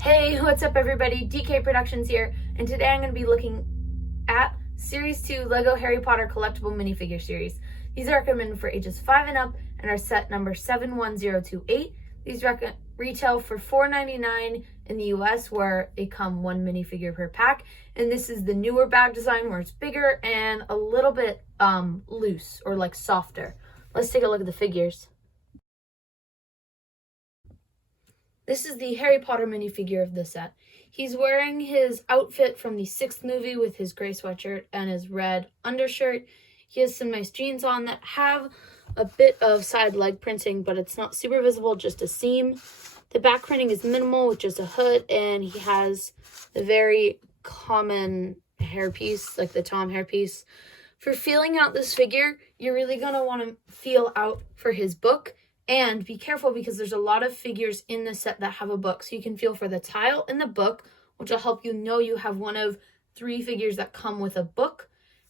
Hey, what's up everybody? DK Productions here, and today I'm going to be looking at Series 2 LEGO Harry Potter Collectible Minifigure Series. These are recommended for ages 5 and up and are set number 71028. These retail for $4.99 in the US, where they come one minifigure per pack. And this is the newer bag design where it's bigger and a little bit loose or like softer. Let's take a look at the figures. This is the Harry Potter minifigure of the set. He's wearing his outfit from the 6th movie with his gray sweatshirt and his red undershirt. He has some nice jeans on that have a bit of side leg printing, but it's not super visible, just a seam. The back printing is minimal with just a hood, and he has the very common hairpiece, like the Tom hairpiece. For feeling out this figure, you're really going to want to feel out for his book. And be careful because there's a lot of figures in the set that have a book. So you can feel for the tile in the book, which will help you know you have one of 3 figures that come with a book.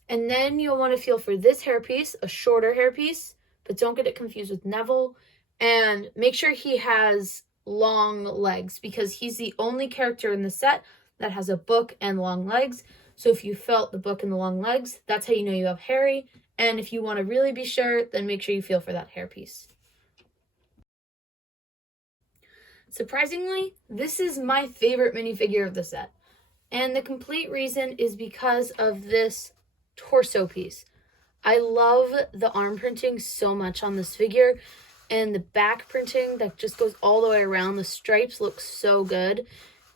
And then you'll want to feel for this hairpiece, a shorter hairpiece, but don't get it confused with Neville. And make sure he has long legs because he's the only character in the set that has a book and long legs. So if you felt the book and the long legs, that's how you know you have Harry. And if you want to really be sure, then make sure you feel for that hairpiece. Surprisingly, this is my favorite minifigure of the set. And the complete reason is because of this torso piece. I love the arm printing so much on this figure, and the back printing that just goes all the way around. The stripes look so good.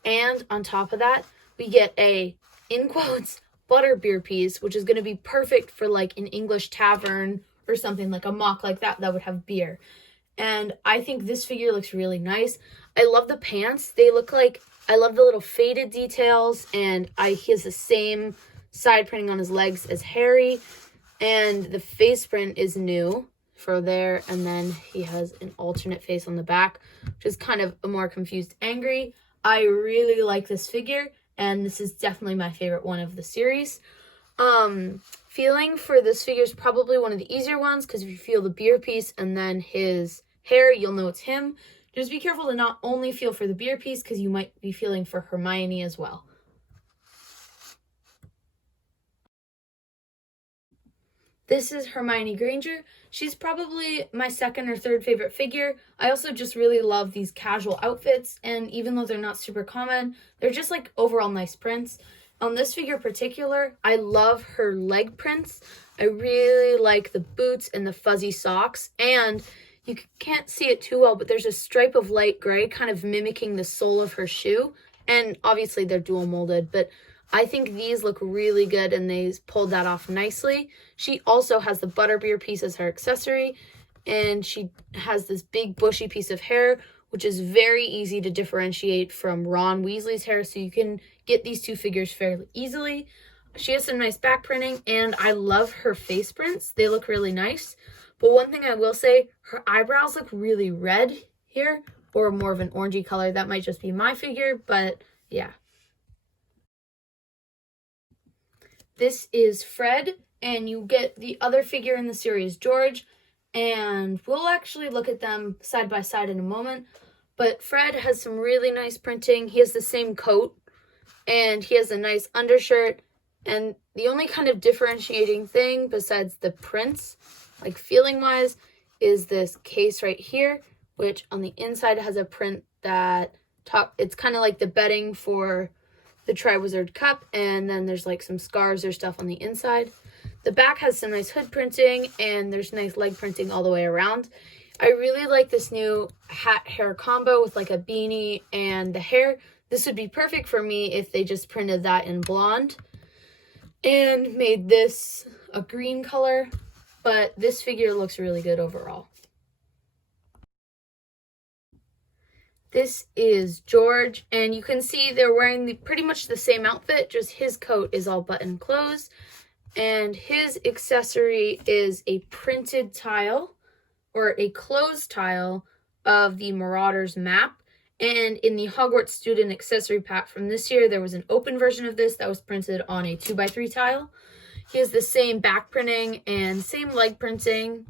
And on top of that, we get a, in quotes, butterbeer piece, which is going to be perfect for like an English tavern or something like a mock like that would have beer. And I think this figure looks really nice. I love the pants. They look like, I love the little faded details, and he has the same side printing on his legs as Harry. And the face print is new for there, and then he has an alternate face on the back, which is kind of a more confused angry. I really like this figure, and this is definitely my favorite one of the series. Feeling for this figure is probably one of the easier ones, because if you feel the beer piece and then his hair, you'll know it's him. Just be careful to not only feel for the beer piece, because you might be feeling for Hermione as well. This is Hermione Granger. She's probably my second or third favorite figure. I also just really love these casual outfits, and even though they're not super common, they're just like overall nice prints. On this figure in particular, I love her leg prints. I really like the boots and the fuzzy socks, and you can't see it too well, but there's a stripe of light gray kind of mimicking the sole of her shoe. And obviously they're dual molded, but I think these look really good and they pulled that off nicely. She also has the butterbeer piece as her accessory, and she has this big bushy piece of hair, which is very easy to differentiate from Ron Weasley's hair, so you can get these two figures fairly easily. She has some nice back printing, and I love her face prints. They look really nice. But one thing I will say, her eyebrows look really red here, or more of an orangey color. That might just be my figure, but yeah. This is Fred, and you get the other figure in the series, George, and we'll actually look at them side by side in a moment. But Fred has some really nice printing. He has the same coat, and he has a nice undershirt, and the only kind of differentiating thing besides the prints, like feeling wise, is this case right here, which on the inside has a print that it's kind of like the bedding for the Triwizard Cup, and then there's like some scars or stuff on the inside. The back has some nice hood printing, and there's nice leg printing all the way around. I really like this new hat hair combo with like a beanie and the hair. This would be perfect for me if they just printed that in blonde and made this a green color. But this figure looks really good overall. This is George, and you can see they're wearing pretty much the same outfit, just his coat is all button closed, and his accessory is a printed tile, or a closed tile, of the Marauders map. And in the Hogwarts student accessory pack from this year, there was an open version of this that was printed on a 2x3 tile. He has the same back printing and same leg printing,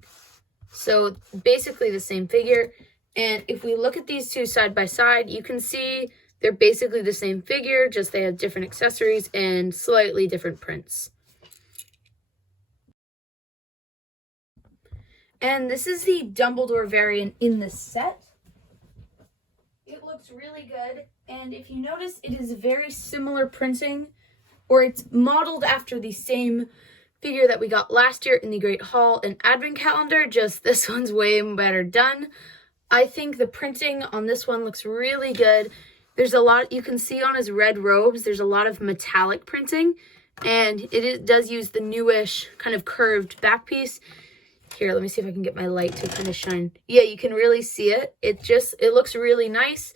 so basically the same figure. And if we look at these two side by side, you can see They're basically the same figure, just they have different accessories and slightly different prints. And this is the Dumbledore variant in the set. It looks really good, and if you notice, it is very similar printing, or it's modeled after the same figure that we got last year in the Great Hall and Advent Calendar, just this one's way better done. I think the printing on this one looks really good. There's a lot, you can see on his red robes, there's a lot of metallic printing, and does use the newish kind of curved back piece. Here, let me see if I can get my light to kind of shine. Yeah, you can really see it. It looks really nice,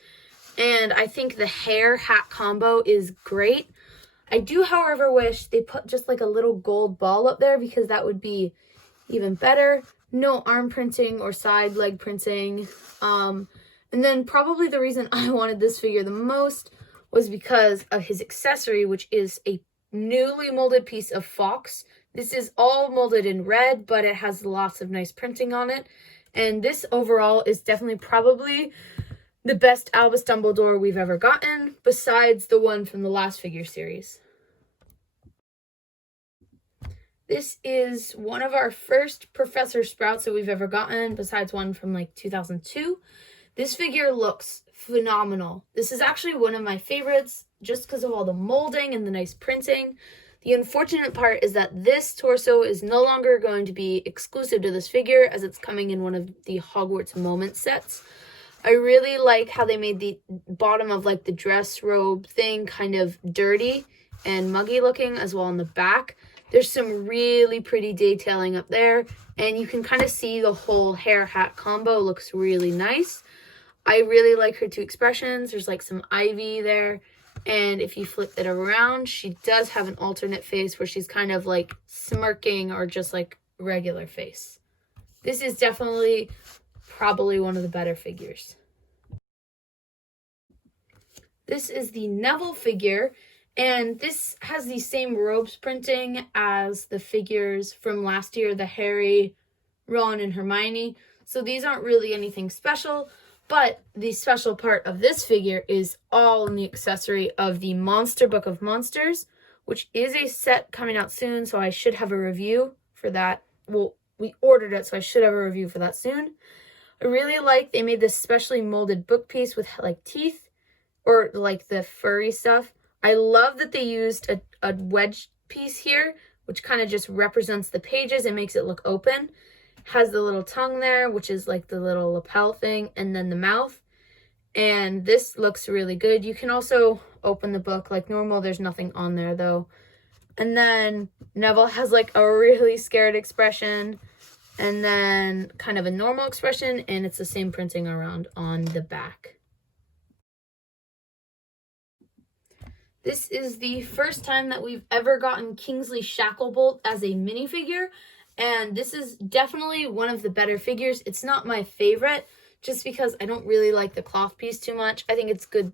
and I think the hair hat combo is great. I do, however, wish they put just like a little gold ball up there because that would be even better. No arm printing or side leg printing. And then probably the reason I wanted this figure the most was because of his accessory, which is a newly molded piece of fox. This is all molded in red, but it has lots of nice printing on it. And this overall is definitely probably the best Albus Dumbledore we've ever gotten, besides the one from the last figure series. This is one of our first Professor Sprouts that we've ever gotten, besides one from like 2002. This figure looks phenomenal. This is actually one of my favorites, just because of all the molding and the nice printing. The unfortunate part is that this torso is no longer going to be exclusive to this figure, as it's coming in one of the Hogwarts Moment sets. I really like how they made the bottom of like the dress robe thing kind of dirty and muggy looking, as well on the back. There's some really pretty detailing up there, and you can kind of see the whole hair hat combo looks really nice. I really like her two expressions. There's like some ivy there, and if you flip it around, she does have an alternate face where she's kind of like smirking or just like regular face. This is definitely probably one of the better figures. This is the Neville figure, and this has the same robes printing as the figures from last year, the Harry, Ron, and Hermione. So these aren't really anything special, but the special part of this figure is all in the accessory of the Monster Book of Monsters, which is a set coming out soon, so I should have a review for that. Well, we ordered it, so I should have a review for that soon. I really like they made this specially molded book piece with like teeth, or like the furry stuff. I love that they used a wedge piece here, which kind of just represents the pages and makes it look open. Has the little tongue there, which is like the little lapel thing, and then the mouth. And this looks really good. You can also open the book like normal. There's nothing on there though. And then Neville has like a really scared expression, and then kind of a normal expression, and it's the same printing around on the back. This is the first time that we've ever gotten Kingsley Shacklebolt as a minifigure, and this is definitely one of the better figures. It's not my favorite, just because I don't really like the cloth piece too much. I think it's good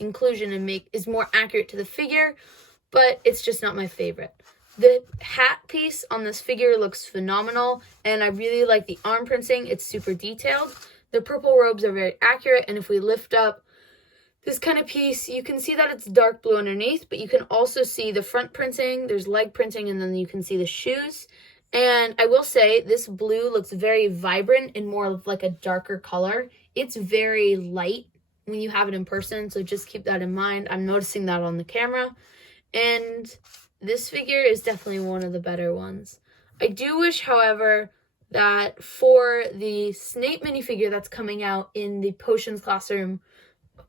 inclusion and is more accurate to the figure, but it's just not my favorite. The hat piece on this figure looks phenomenal, and I really like the arm printing. It's super detailed. The purple robes are very accurate, and if we lift up this kind of piece, you can see that it's dark blue underneath, but you can also see the front printing. There's leg printing, and then you can see the shoes. And I will say, this blue looks very vibrant and more of like a darker color. It's very light when you have it in person, so just keep that in mind. I'm noticing that on the camera. And this figure is definitely one of the better ones. I do wish, however, that for the Snape minifigure that's coming out in the Potions Classroom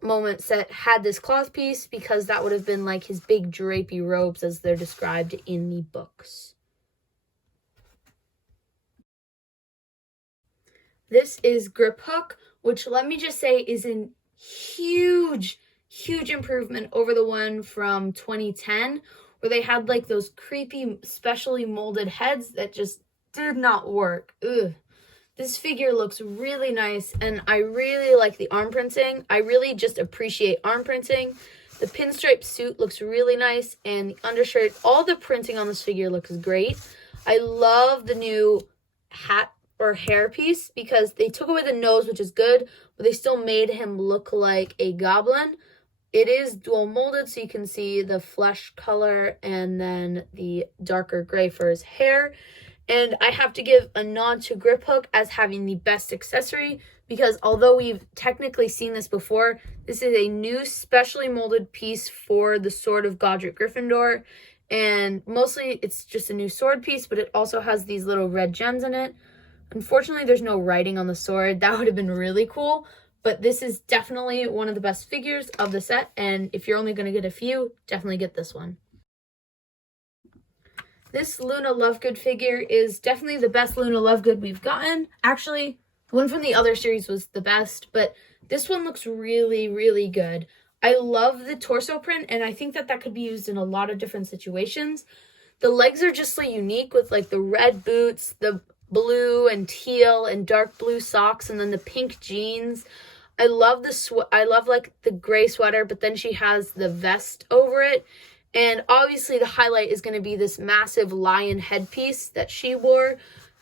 Moment set had this cloth piece, because that would have been like his big drapey robes as they're described in the books. This is Grip Hook, which let me just say is a huge improvement over the one from 2010, where they had like those creepy specially molded heads that just did not work. Ugh. This figure looks really nice, and I really like the arm printing. I really just appreciate arm printing. The pinstripe suit looks really nice, and the undershirt, all the printing on this figure looks great. I love the new hat or hair piece, because they took away the nose, which is good, but they still made him look like a goblin. It is dual molded, so you can see the flesh color and then the darker gray for his hair. And I have to give a nod to Grip Hook as having the best accessory, because although we've technically seen this before, this is a new specially molded piece for the Sword of Godric Gryffindor. And mostly it's just a new sword piece, but it also has these little red gems in it. Unfortunately, there's no writing on the sword. That would have been really cool. But this is definitely one of the best figures of the set. And if you're only going to get a few, definitely get this one. This Luna Lovegood figure is definitely the best Luna Lovegood we've gotten. Actually, the one from the other series was the best, but this one looks really, really good. I love the torso print, and I think that that could be used in a lot of different situations. The legs are just so unique with like the red boots, the blue and teal and dark blue socks, and then the pink jeans. I love like the gray sweater, but then she has the vest over it. And obviously the highlight is going to be this massive lion headpiece that she wore.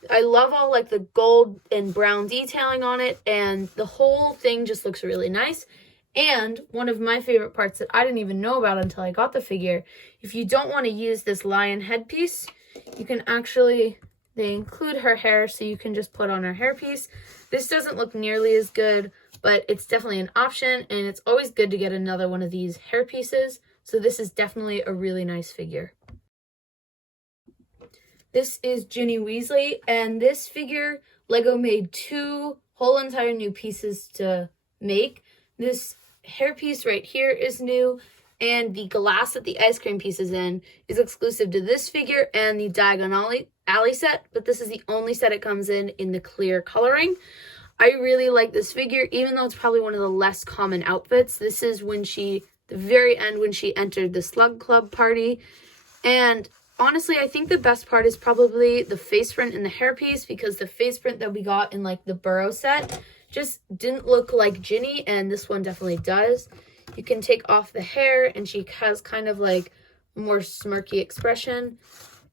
I love all like the gold and brown detailing on it, and the whole thing just looks really nice. And one of my favorite parts that I didn't even know about until I got the figure, if you don't want to use this lion headpiece, you can actually, they include her hair, so you can just put on her hairpiece. This doesn't look nearly as good, but it's definitely an option, and it's always good to get another one of these hair pieces. So this is definitely a really nice figure. This is Ginny Weasley, and this figure, Lego made two whole entire new pieces to make. This hairpiece right here is new, and the glass that the ice cream piece is in is exclusive to this figure and the Diagon Alley set, but this is the only set it comes in the clear coloring. I really like this figure, even though it's probably one of the less common outfits. This is when the very end, when she entered the Slug Club party. And honestly, I think the best part is probably the face print and the hairpiece, because the face print that we got in like the Burrow set just didn't look like Ginny, and this one definitely does. You can take off the hair, and she has kind of like a more smirky expression.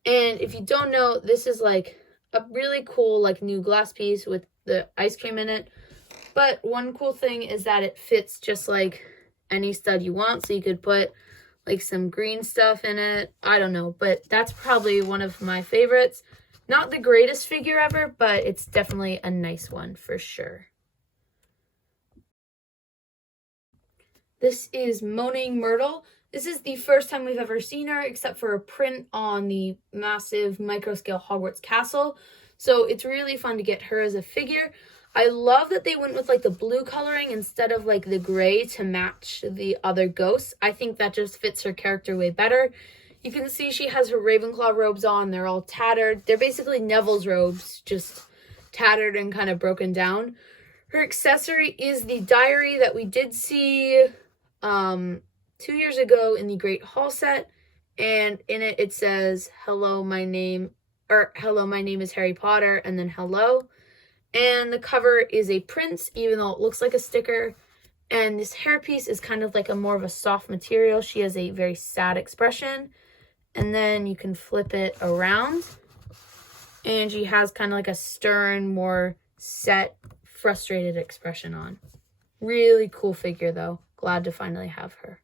And if you don't know, this is like a really cool like new glass piece with the ice cream in it. But one cool thing is that it fits just like any stud you want, so you could put like some green stuff in it. I don't know, but that's probably one of my favorites. Not the greatest figure ever, but it's definitely a nice one for sure. This is Moaning Myrtle. This is the first time we've ever seen her, except for a print on the massive micro-scale Hogwarts castle. So it's really fun to get her as a figure. I love that they went with like the blue coloring instead of like the gray to match the other ghosts. I think that just fits her character way better. You can see she has her Ravenclaw robes on. They're all tattered. They're basically Neville's robes, just tattered and kind of broken down. Her accessory is the diary that we did see 2 years ago in the Great Hall set, and in it it says hello my name is Harry Potter, and then hello. And the cover is a prince, even though it looks like a sticker. And this hairpiece is kind of like a more of a soft material. She has a very sad expression, and then you can flip it around, and she has kind of like a stern, more set, frustrated expression on. Really cool figure though. Glad to finally have her.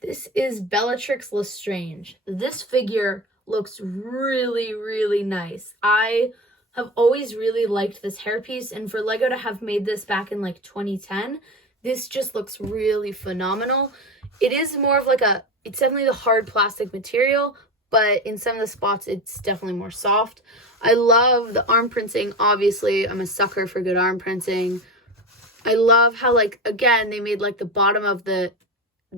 This is Bellatrix Lestrange. This figure looks really, really nice. I have always really liked this hairpiece, and for Lego to have made this back in like 2010, this just looks really phenomenal. It is more of like it's definitely the hard plastic material, but in some of the spots it's definitely more soft. I love the arm printing. Obviously, I'm a sucker for good arm printing. I love how, like, again, they made like the bottom of the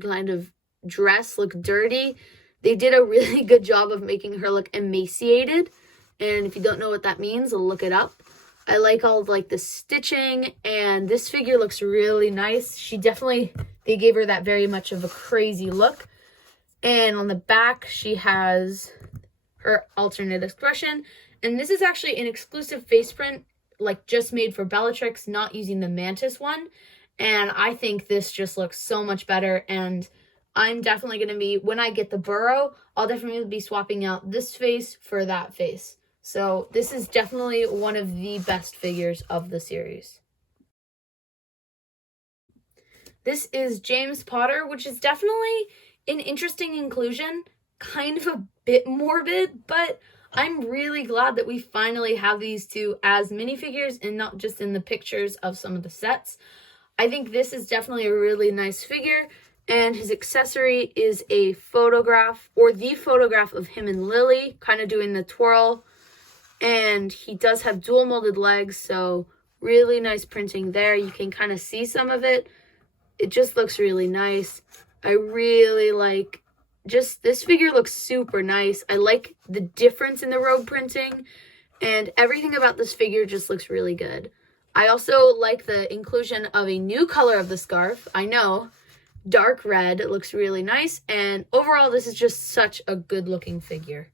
kind of dress look dirty. They did a really good job of making her look emaciated, and if you don't know what that means, look it up. I like all of like the stitching, and this figure looks really nice. They gave her that very much of a crazy look. And on the back, she has her alternate expression, and this is actually an exclusive face print, like just made for Bellatrix, not using the Mantis one. And I think this just looks so much better, and I'm definitely going to be, when I get the Burrow, I'll definitely be swapping out this face for that face. So this is definitely one of the best figures of the series. This is James Potter, which is definitely an interesting inclusion, kind of a bit morbid, but I'm really glad that we finally have these two as minifigures and not just in the pictures of some of the sets. I think this is definitely a really nice figure, and his accessory is a photograph, or the photograph of him and Lily kind of doing the twirl, and he does have dual molded legs, so really nice printing there. You can kind of see some of it. It just looks really nice. I really like this figure looks super nice. I like the difference in the robe printing, and everything about this figure just looks really good. I also like the inclusion of a new color of the scarf. I know, dark red. It looks really nice, and overall this is just such a good looking figure.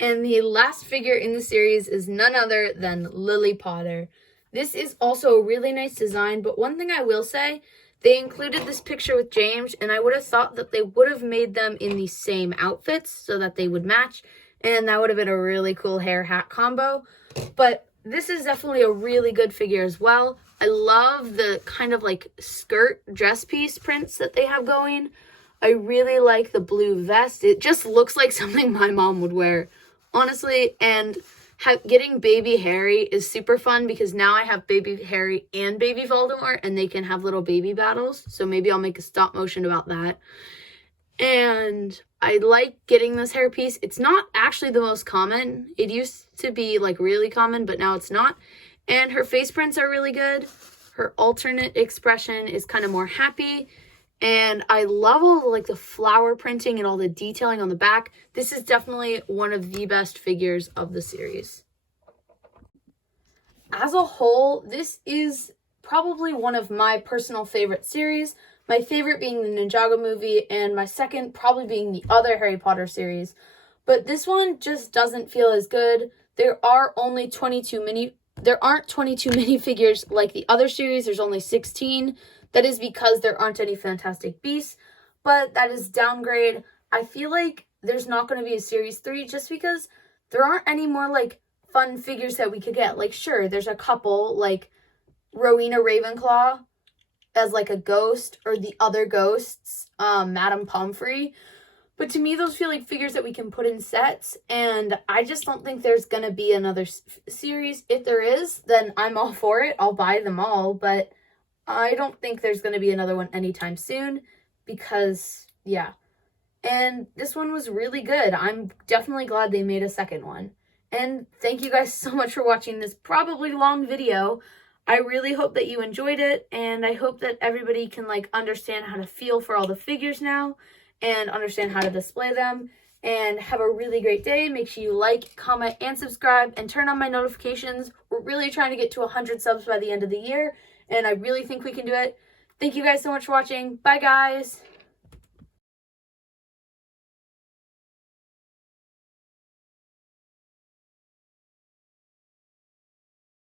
And the last figure in the series is none other than Lily Potter. This is also a really nice design, but one thing I will say, they included this picture with James, and I would have thought that they would have made them in the same outfits so that they would match, and that would have been a really cool hair hat combo. But this is definitely a really good figure as well. I love the kind of like skirt dress piece prints that they have going. I really like the blue vest. It just looks like something my mom would wear, honestly. And getting baby Harry is super fun because now I have baby Harry and baby Voldemort, and they can have little baby battles. So maybe I'll make a stop motion about that. And I like getting this hair piece. It's not actually the most common. It used to be like really common, but now it's not. And her face prints are really good. Her alternate expression is kind of more happy. And I love all like the flower printing and all the detailing on the back. This is definitely one of the best figures of the series. As a whole, this is probably one of my personal favorite series. My favorite being the Ninjago movie, and my second probably being the other Harry Potter series. But this one just doesn't feel as good. There aren't 22 minifigures like the other series. There's only 16. That is because there aren't any Fantastic Beasts, but that is downgrade. I feel like there's not going to be a Series 3 just because there aren't any more, like, fun figures that we could get. Like, sure, there's a couple, like Rowena Ravenclaw as, like, a ghost, or the other ghosts, Madame Pomfrey. But to me, those feel like figures that we can put in sets, and I just don't think there's going to be another series. If there is, then I'm all for it. I'll buy them all, but I don't think there's going to be another one anytime soon because, yeah. And this one was really good. I'm definitely glad they made a second one. And thank you guys so much for watching this probably long video. I really hope that you enjoyed it, and I hope that everybody can, like, understand how to feel for all the figures now and understand how to display them. And have a really great day. Make sure you like, comment, and subscribe, and turn on my notifications. We're really trying to get to 100 subs by the end of the year, and I really think we can do it. Thank you guys so much for watching. Bye, guys.